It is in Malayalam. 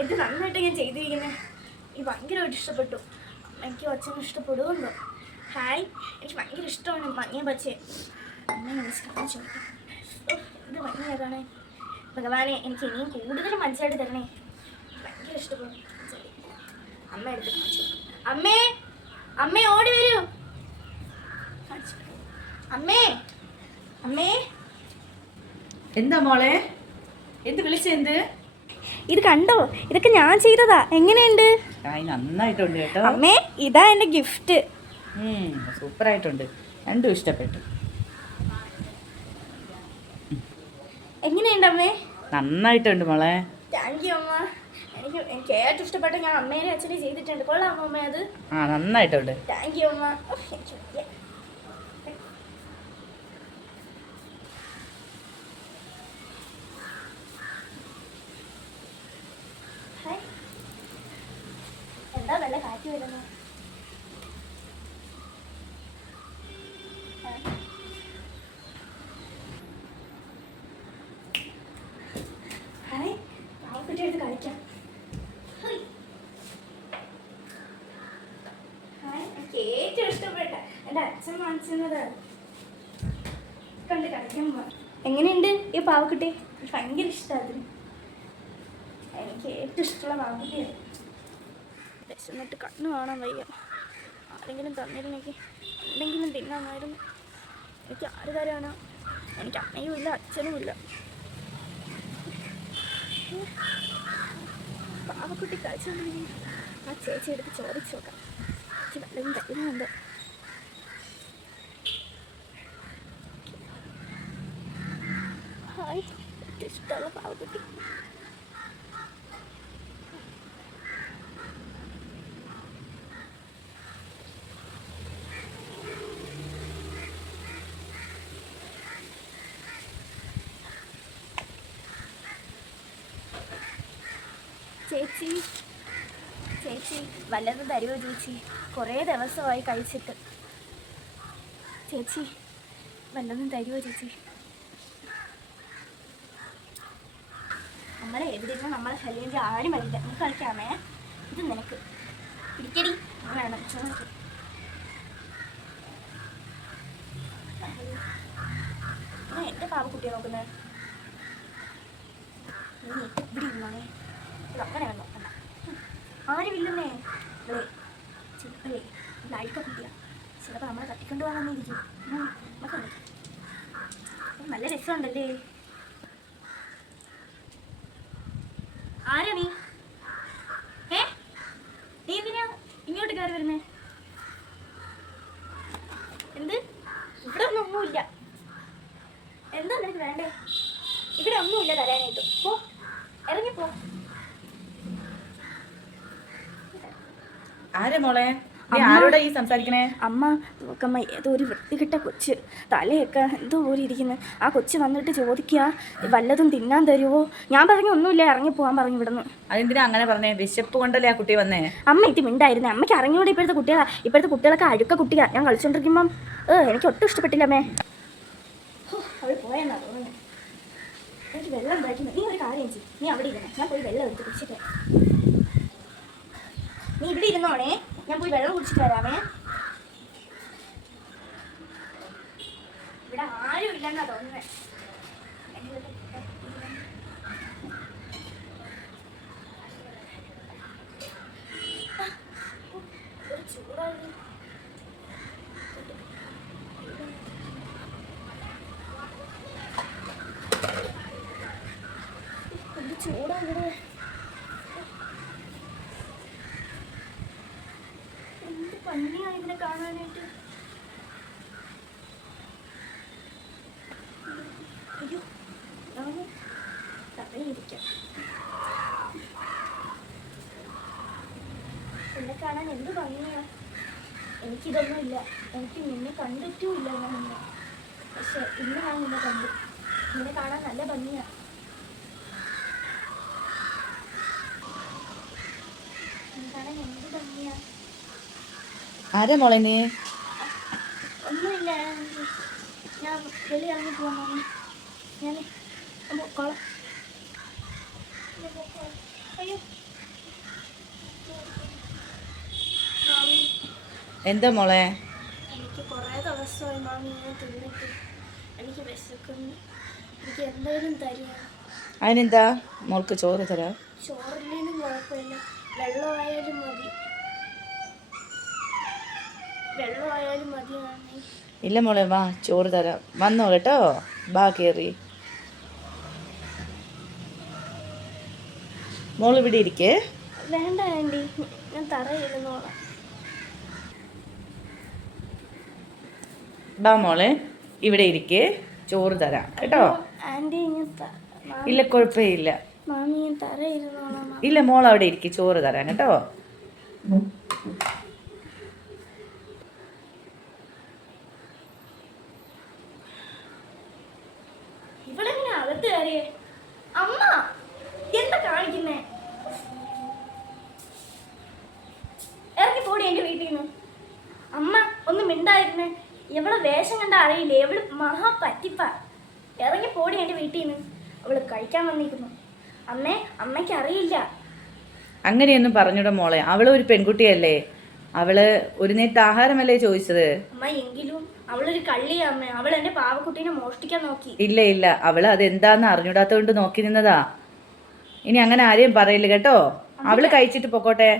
ഇത് നന്നായിട്ട് ഞാൻ ചെയ്തിരിക്കുന്നത്. എനിക്ക് ഭയങ്കരമായിട്ട് ഇഷ്ടപ്പെട്ടു. എനിക്ക് അച്ഛനും ഇഷ്ടപ്പെടുമല്ലോ. ഹായ്, എനിക്ക് ഭയങ്കര ഇഷ്ടമാണ് മഞ്ഞ പച്ചയെ. അമ്മ കാണിച്ചു ഇത് ഭംഗിയാകാണേ. ഭഗവാനെ, എനിക്ക് ഇനിയും കൂടുതൽ മനസ്സിലായിട്ട് തരണേ. ഭയങ്കര ഇഷ്ടപ്പെടും. അമ്മ എടുത്ത് കാണിച്ചു. അമ്മേ, അമ്മേ ഓടി വരൂ. അമ്മേ, അമ്മേ. എന്താ മോളെ, എന്ത് വിളിച്ചെന്ത്? ഇത് കണ്ടോ? ഇതൊക്കെ ഞാൻ ചെയ്തതാ. എങ്ങനെയുണ്ട്? നന്നായിട്ടുണ്ട് കേട്ടോ അമ്മേ. ഇതാ എൻ്റെ ഗിഫ്റ്റ്. സൂപ്പറായിട്ടുണ്ട്, രണ്ടും ഇഷ്ടപ്പെട്ടു. എങ്ങനെയുണ്ട് അമ്മേ? നന്നായിട്ടുണ്ട് മോളെ. താങ്ക് യു അമ്മ. എനിക്ക് ഏറ്റവും ഇഷ്ടപ്പെട്ട ഞാൻ അമ്മേനെ അച്ഛനെ ചെയ്തിട്ടുണ്ട്. കൊള്ളാമോ അമ്മ അത്? നന്നായിട്ടുണ്ട്. താങ്ക് യു അമ്മ. എന്താ നല്ല കാറ്റ് വരുന്നു. ഹായ്, പാവക്കുട്ടിയെടുത്ത് കളിക്കാം. എനിക്ക് ഏറ്റവും ഇഷ്ടപ്പെട്ട എൻ്റെ അച്ഛൻ വാങ്ങിച്ചത് കണ്ട് കളിക്കാൻ പോവാ. എങ്ങനെയുണ്ട് ഈ പാവക്കുട്ടി? എനിക്ക് ഭയങ്കര ഇഷ്ടമാണ്. എനിക്ക് ഏറ്റവും ഇഷ്ടമുള്ള പാവക്കുട്ടിയാണ്. വിശന്നിട്ട് കണ്ണ് കാണാൻ വയ്യ. ആരെങ്കിലും തന്നിരുന്നെങ്കിൽ എന്തെങ്കിലും തിന്നാമായിരുന്നു. എനിക്ക് ആര് തരാനോ? എനിക്ക് അമ്മയും ഇല്ല, അച്ഛനും ഇല്ല. പാവക്കുട്ടി കളിച്ചോണ്ടെങ്കിൽ ആ ചേച്ചി എടുത്ത് ചോദിച്ചു നോക്കാം. എനിക്ക് വല്ലതും തരുന്നുണ്ട്. ഹായ്, ഇഷ്ടമുള്ള പാവക്കുട്ടി. ചേച്ചി, ചേച്ചി വല്ലതും തരുമോ ചേച്ചി? കുറേ ദിവസമായി കഴിച്ചിട്ട്. ചേച്ചി വല്ലതും തരുമോ ചേച്ചി? നമ്മളെ എവിടെ ഇരുന്ന് നമ്മളെ ശല്യം ആരും വരില്ല. നമുക്ക് കളിക്കാമേ. ഇത് നിനക്ക് പിടിക്കടി. വേണം എൻ്റെ പാവക്കുട്ടിയെ നോക്കുന്നത്. നീ ഇവിടെ ഇരുന്നോണേ. അങ്ങനെ വേണം നോക്കണ്ട. ആരുമില്ലെന്നേ. ചിലപ്പോഴേ ലൈക്ക കുട്ടിയാ. ചിലപ്പോൾ നമ്മളെ തട്ടിക്കൊണ്ട് പോകാമെന്നിരിക്കും. നമുക്ക് നല്ല രസമുണ്ടല്ലേ. ആരാ നീ? നീ എന്തിനാ ഇങ്ങോട്ട് കയറി വരുന്നേ? എന്ത്? ഇവിടെ ഒന്നുമില്ല. എന്താ നിനക്ക് വേണ്ടേ? ഇവിടെ ഒന്നുമില്ല തരാനായിട്ട്. പോ, ഇറങ്ങിപ്പോ. ആരാ മോളെ? ആരോടാ ഈ സംസാരിക്കണേ? അമ്മ നോക്കമ്മ, ഏതോ ഒരു വൃത്തികെട്ട കൊച്ച് തലയൊക്കെ എന്തോ പോലെ ഇരിക്കുന്നത്. ആ കൊച്ച് വന്നിട്ട് ചോദിക്കുക വല്ലതും തിന്നാൻ തരുമോ? ഞാൻ പറഞ്ഞു ഒന്നുമില്ല, ഇറങ്ങിപ്പോകാൻ പറഞ്ഞു ഇവിടുന്ന്. അതെന്തിനാ അങ്ങനെ പറഞ്ഞേ? വിശപ്പ് കൊണ്ടല്ലേ ആ കുട്ടി വന്നേ? അമ്മ ഇത് മിണ്ടായിരുന്നേ. അമ്മയ്ക്ക് അറിഞ്ഞൂടെ ഇപ്പോഴത്തെ കുട്ടികളൊക്കെ അഴുക്ക കുട്ടിയാ. ഞാൻ കളിച്ചോണ്ടിരിക്കുമ്പം എനിക്ക് ഒട്ടും ഇഷ്ടപ്പെട്ടില്ല അമ്മേ. അവൾ പോയെന്നാ തോന്നുന്നത്. എനിക്ക് വെള്ളം ഉണ്ടാക്കുന്നത്. നീ ഒരു കാര്യം ചെയ്യും, നീ അവിടെ ഇരുന്നേ. ഞാൻ പോയി വെള്ളം എടുത്ത് കുടിച്ചിട്ട്. നീ ഇവിടെ ഇരുന്നോണേ, ഞാൻ പോയി വെള്ളം കുടിച്ചിട്ട് വരാമേ. ഇവിടെ ആരും ഇല്ലെന്നാ തോന്നുന്നേ. ചൂടായിരുന്നു. ചൂടാണ് ഇവിടെ. എന്ത് ഭംഗിയാണ് ഇതിനെ കാണാനായിട്ട്. അയ്യോ, ഞാൻ തടയിരിക്കാം. എന്നെ കാണാൻ എന്ത് ഭംഗിയാണ്. എനിക്കിതൊന്നുമില്ല. എനിക്ക് നിന്നെ കണ്ടിട്ടുമില്ല ഞാൻ നിന്നെ. പക്ഷെ ഇന്ന് ഞാൻ നിന്നെ കണ്ടു. നിന്നെ കാണാൻ നല്ല ഭംഗിയാണ്. കാണാൻ എന്ത് ഭംഗിയാണ്. ആരാ മോളെ നീ? ഒന്നുമില്ല, ഞാൻ വെളിയിറങ്ങി പോവാൻ. ഞാൻ കൊളം. അയ്യോ, എന്താ മോളെ? എനിക്ക് കുറേ ദിവസമായി മാമി ഇങ്ങനെ തിന്നിട്ട് എനിക്ക് വിശക്കുന്നു. എനിക്ക് എന്തായാലും തരിക. അതിനെന്താ മോൾക്ക് ചോറ് തരാം. ചോറില്ലേലും കുഴപ്പമില്ല, വെള്ളമായാലും മതി. വെള്ളമായാലും മതി മാമി. ഇല്ല മോളെ, വാ ചോറ് തരാം. വന്നോ കേട്ടോ, ബാ കയറി. മോൾ ഇവിടെ ഇരിക്കേ. വേണ്ട ആൻറ്റി, ഞാൻ തറയിരുന്നോളാം. ബാ മോളെ, ഇവിടെ ഇരിക്കേ, ചോറ് തരാം കേട്ടോ. ആൻറ്റി ഇല്ല കുഴപ്പമില്ല. മാമി ഞാൻ തറയിരുന്നോളാം. ഇല്ല മോൾ അവിടെ ഇരിക്കും, ചോറ് തരാം കേട്ടോ. ഇവിടെ എങ്ങനെ അകത്ത് കയറിയേ? അമ്മ എന്താ കാണിക്കുന്നേ? ഇറങ്ങി പോടി എന്റെ വീട്ടിൽ നിന്ന്. അമ്മ ഒന്ന് മിണ്ടായിരുന്നേ. എവളെ വേഷം കണ്ട അറിയില്ലേ, എവള് മഹാ പറ്റിപ്പ. ഇറങ്ങി പോടി എന്റെ വീട്ടിൽ നിന്ന്. അവള് കഴിക്കാൻ വന്നിരിക്കുന്നു. അമ്മേ, അമ്മയ്ക്ക് അറിയില്ല. അങ്ങനെയൊന്നും പറഞ്ഞൂടെ മോളെ, അവള് ഒരു പെൺകുട്ടിയല്ലേ. അവള് ഒരു നേരത്തെ ആഹാരമല്ലേ ചോദിച്ചത്. അമ്മ എങ്കിലും അവളൊരു കള്ളിയാ അമ്മ. അവൾ എന്റെ പാവക്കുട്ടീനെ മോഷ്ടിക്കാൻ നോക്കി. ഇല്ല ഇല്ല, അവള് അതെന്താന്ന് അറിഞ്ഞൂടാത്തോണ്ട് നോക്കി നിന്നതാ. ഇനി അങ്ങനെ ആരെയും പറയില്ല കേട്ടോ. അവള് കഴിച്ചിട്ട് പൊക്കോട്ടെ.